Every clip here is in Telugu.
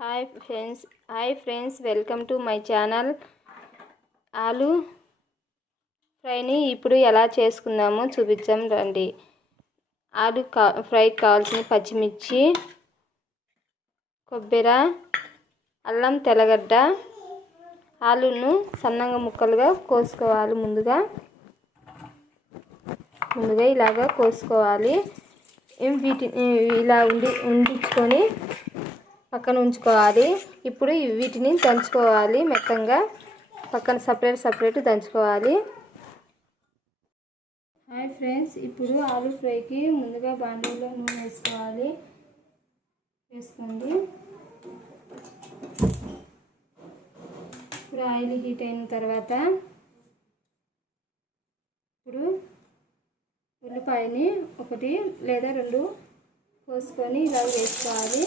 Hi friends welcome to my channel. ఆలు ఫ్రైని ఇప్పుడు ఎలా చేసుకుందామో చూపించాం రండి. ఆలు ఫ్రైకి కావాల్సిన పచ్చిమిర్చి, కొబ్బరి, అల్లం, తెల్లగడ్డ, ఆలును సన్నగా ముక్కలుగా కోసుకోవాలి. ముందుగా ఇలాగా కోసుకోవాలి. వీటిని ఇలా ఉండించుకొని పక్కన ఉంచుకోవాలి. ఇప్పుడు వీటిని దంచుకోవాలి. మెత్తంగా పక్కన సపరేట్ దంచుకోవాలి. హాయ్ ఫ్రెండ్స్, ఇప్పుడు ఆలు ఫ్రైకి ముందుగా బాండీలో నూనె వేసుకోండి. ఇప్పుడు ఆయిల్ హీట్ అయిన తర్వాత ఇప్పుడు ఉల్లిపాయని 1 లేదా 2 కోసుకొని ఇలా వేసుకోవాలి.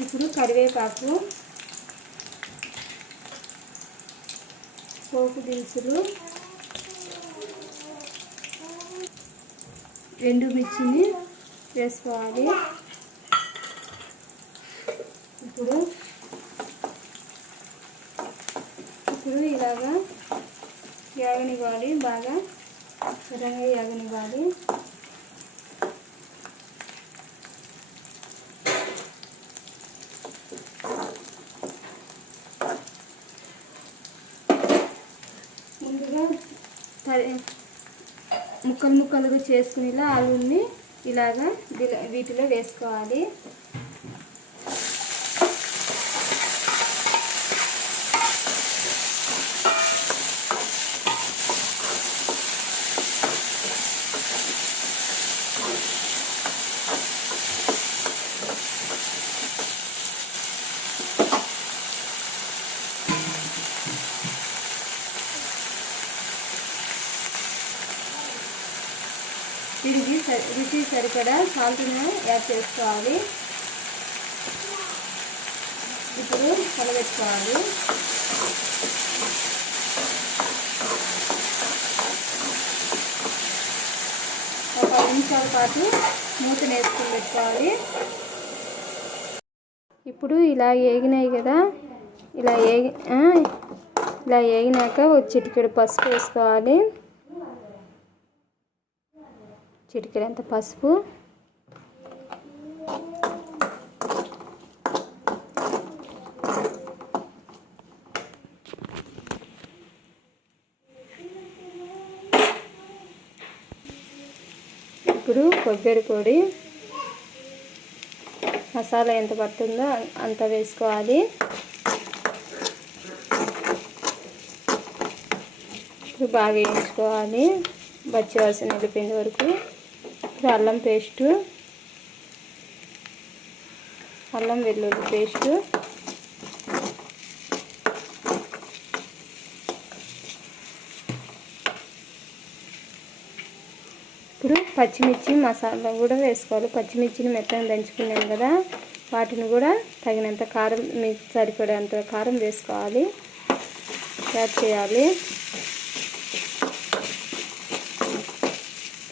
ఇప్పుడు కరివేపాకు, పోపు దినుసులు, ఎండుమిర్చిని వేసుకోవాలి. ఇప్పుడు ఇలాగా యాగనివ్వాలి. బాగా ఎర్రగా యాగనివ్వాలి. ముందుగా ముక్కలుగా చేసుకుని ఇలా ఆలుని ఇలాగా వీటిలో వేసుకోవాలి. దీనికి రుచి సరిపడా సాల్ట్ను యాడ్ చేసుకోవాలి. ఇప్పుడు కలబెట్టుకోవాలి. ఒక 10 నిమిషాల పాటు మూతను వేసుకొని పెట్టుకోవాలి. ఇప్పుడు ఇలా ఏగినాయి కదా, ఇలా ఏగినాక ఒక చిటికెడు పసుపు వేసుకోవాలి. చిటికెడంత పసుపు, ఇప్పుడు కొబ్బరి పొడి, మసాలా ఎంత పడుతుందో అంత వేసుకోవాలి. ఇప్పుడు బాగా వేయించుకోవాలి. పచ్చి వాసన వెళ్ళిపోయిన వరకు. ఇప్పుడు అల్లం పేస్టు, అల్లం వెల్లుల్లి పేస్టు, ఇప్పుడు పచ్చిమిర్చి మసాలా కూడా వేసుకోవాలి. పచ్చిమిర్చిని మెత్తగా దంచుకున్నాం కదా, వాటిని కూడా తగినంత కారం, మీకు సరిపడేంత కారం వేసుకోవాలి, యాడ్ చేయాలి.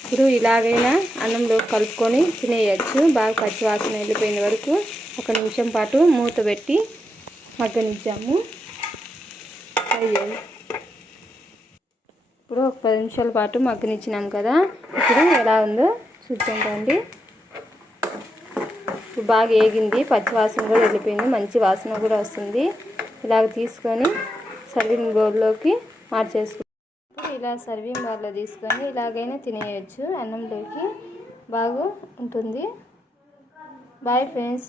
ఇప్పుడు ఇలాగైనా అన్నంలో కలుపుకొని తినేయచ్చు. బాగా పచ్చివాసన వెళ్ళిపోయిన వరకు 1 నిమిషం పాటు మూత పెట్టి మగ్గనిచ్చాము. ఇప్పుడు ఒక 10 నిమిషాల పాటు మగ్గనిచ్చినాం కదా, ఇప్పుడు ఎలా ఉందో చూద్దాం రండి. ఇప్పుడు బాగా ఏగింది, పచ్చివాసన కూడా వెళ్ళిపోయింది, మంచి వాసన కూడా వస్తుంది. ఇలాగ తీసుకొని సర్వింగ్ బౌల్లోకి మార్చేసుకుంటాం. ఇలా సర్వింగ్ బౌల్లో తీసుకొని ఇలాగైనా తినేయచ్చు, అన్నంలోకి బాగా ఉంటుంది. బాయ్ ఫ్రెండ్స్,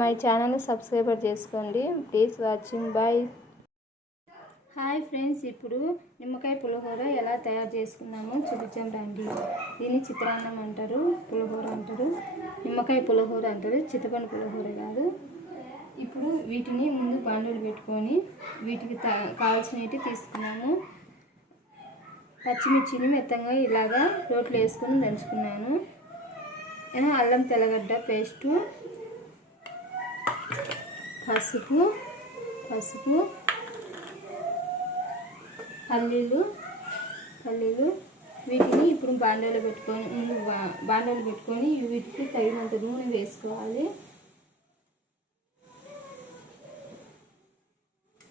మై ఛానల్ని సబ్స్క్రైబ్ చేసుకోండి. Please watching. Bye. Hi friends, ఇప్పుడు నిమ్మకాయ పులిహోర ఎలా తయారు చేసుకుందామో చూపించాం రండి. దీన్ని చిత్రాన్నం అంటారు, పులిహోర అంటారు, నిమ్మకాయ పులిహోర అంటారు, చింతపండు పులిహోర కాదు. ఇప్పుడు వీటిని ముందు బాండీలు పెట్టుకొని వీటికి కావాల్సినవి తీసుకున్నాము. పచ్చిమిర్చిని మెత్తంగా ఇలాగా రోట్లో వేసుకొని దంచుకున్నాను. అల్లం తెల్లగడ్డ పేస్టు, పసుపు, పల్లీలు, వీటిని ఇప్పుడు బాండీలో పెట్టుకొని వీటికి తగినంత నూనె వేసుకోవాలి.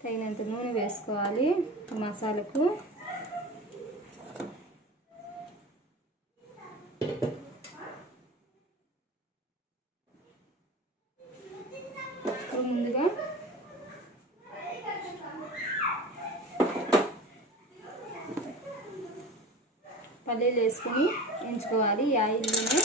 తగినంత నూనె వేసుకోవాలి మసాలాకు. ముందుగా పల్లీలు వేసుకొని ఎంచుకోవాలి ఈ ఆయిల్లోనే.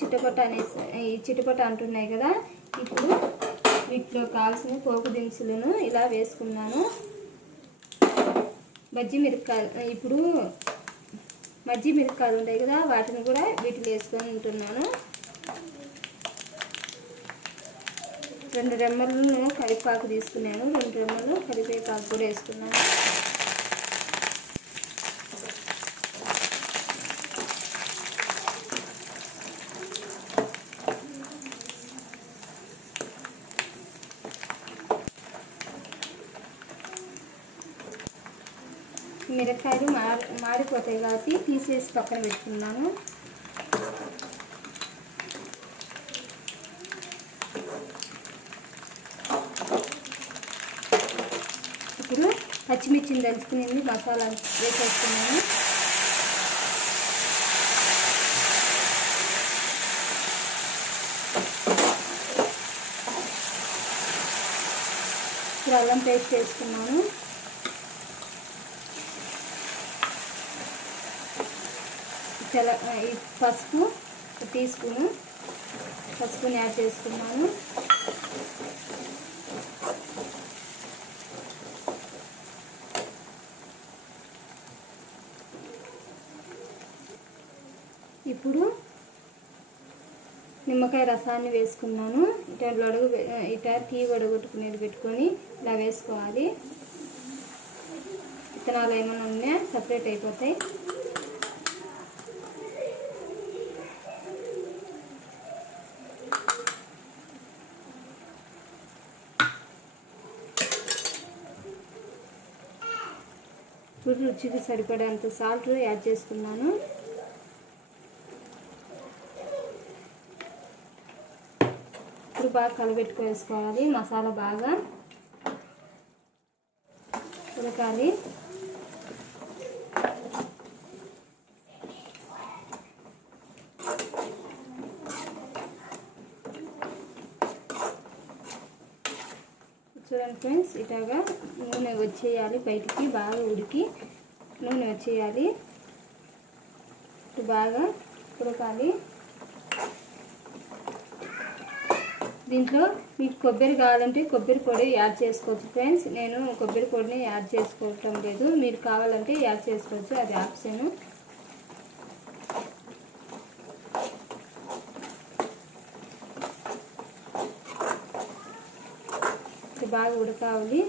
చిటపట అనేసి ఈ చిటపట అంటున్నాయి కదా, ఇప్పుడు వీటిలో కావాల్సిన పోపు దినుసులను ఇలా వేసుకున్నాను. మజ్జి మిరపకాయలు ఉంటాయి కదా, వాటిని కూడా వీటిలో వేసుకొని ఉంటున్నాను. 2 రెమ్మలను కరివేపాకు తీసుకున్నాను, 2 రెమ్మలు కరివేపాకు కూడా వేసుకున్నాను. మిరపకాయలు మాడిపోతాయి కాబట్టి తీసేసి పక్కన పెట్టుకున్నాను. ఇప్పుడు పచ్చిమిర్చిని దంచుకుని మసాలా వేసేస్తున్నాను. ఇప్పుడు అల్లం పేస్ట్ వేసుకున్నాను. ఈ పసుపు 1 టీ స్పూను పసుపుని యాడ్ చేసుకున్నాను. ఇప్పుడు నిమ్మకాయ రసాన్ని వేసుకున్నాను. ఇట టీ వడగొట్టుకునేది పెట్టుకొని ఇలా వేసుకోవాలి. విత్తనాలు ఏమైనా ఉన్నా సపరేట్ అయిపోతాయి. ఇప్పుడు రుచికి సరిపడేంత సాల్ట్ యాడ్ చేసుకున్నాను. ఇప్పుడు బాగా కలబెట్టుకోవాలి. మసాలా బాగా ఉడకాలి. చూడండి ఫ్రెండ్స్, ఇలాగా నూనె వచ్చేయాలి బయటికి, బాగా ఉడికి నూనె వచ్చేయాలి. బాగా ఉడకాలి. దీంట్లో మీకు కొబ్బరి కావాలంటే కొబ్బరి పొడి యాడ్ చేసుకోవచ్చు ఫ్రెండ్స్. నేను కొబ్బరి పొడిని యాడ్ చేసుకోవటం లేదు, మీరు కావాలంటే యాడ్ చేసుకోవచ్చు, అది ఆప్షన్. బాగా ఉడకాలి.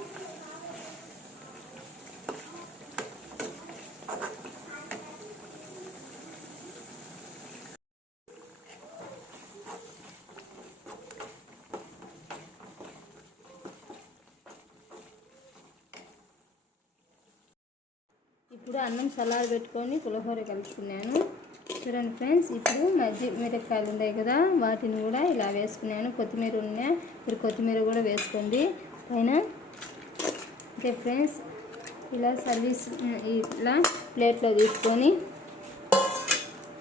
ఇప్పుడు అన్నం సలాడ్ పెట్టుకొని పులిహోర కలుపుకున్నాను. చూడండి ఫ్రెండ్స్, ఇప్పుడు మిరపకాయలు ఉన్నాయి కదా, వాటిని కూడా ఇలా వేసుకున్నాను. కొత్తిమీర ఉన్నాయి, ఇప్పుడు కొత్తిమీర కూడా వేసుకోండి పైన. ఓకే ఫ్రెండ్స్, ఇలా ఇలా ప్లేట్లో తీసుకొని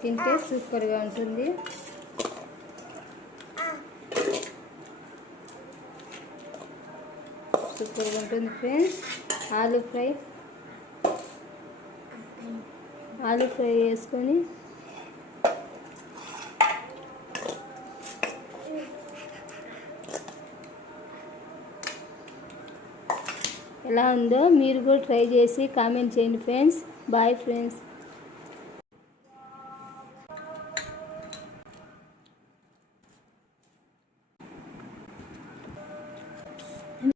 తింటే సూపర్గా ఉంటుంది. సూపర్గా ఉంటుంది ఫ్రెండ్స్. ఆలు ఫ్రై వేసుకొని ఎలా ఉందో మీరు కూడా ట్రై చేసి కామెంట్ చేయండి ఫ్రెండ్స్. Bye friends.